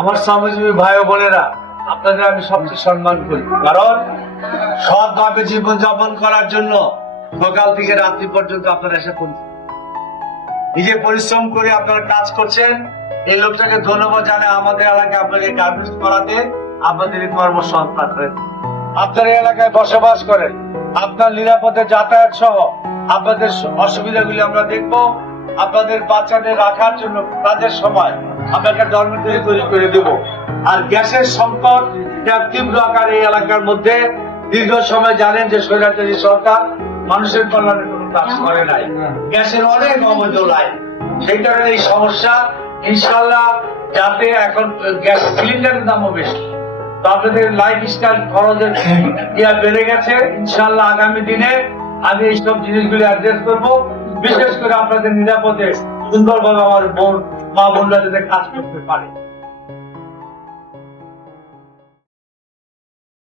আমার শ্রমজীবী ভাই ও বোনেরা, আপনাদের আমি সবচেয়ে সম্মান করি, কারণ সৎভাবে জীবন যাপন করার জন্য সকাল থেকে রাত্রি পর্যন্ত আপনারা এসে নিজে পরিশ্রম করে আপনারা কাজ করছেন। এই লোকটাকে ধন্যবাদ জানাই। আমাদের এলাকায় আপনাদের গার্মেন্টস করাতে আপনাদের কর্মসংস্থান করেন, আপনার এলাকায় বসবাস করেন, আপনার নিরাপদে যাতায়াত সহ আপনাদের অসুবিধাগুলি আমরা দেখব। আপনাদের বাচ্চাদের রাখার জন্য কাজের সময় আপনাকে ডরমিটরি তৈরি করে দেব। আর গ্যাসের সংকট তীব্র আকার এই এলাকার মধ্যে দীর্ঘ সময় জানেন যে স্বৈরাচারী সরকার মানুষের কল্যাণে কোনো কাজ করে নাই, গ্যাসের অনেক অবৈধ লাইন, সেই কারণে এই সমস্যা। ইনশাল্লাহ যাতে এখন গ্যাস সিলিন্ডারের দামও বেশি, তো আপনাদের লাইফ স্টাইল খরচের বেড়ে গেছে। ইনশাল্লাহ আগামী দিনে আমি এইসব জিনিসগুলি অ্যাড্রেস করবো, বিশেষ করে আপনাদের নিরাপদে সুন্দরভাবে আমার মা বোনরা যাতে কাজ করতে পারে।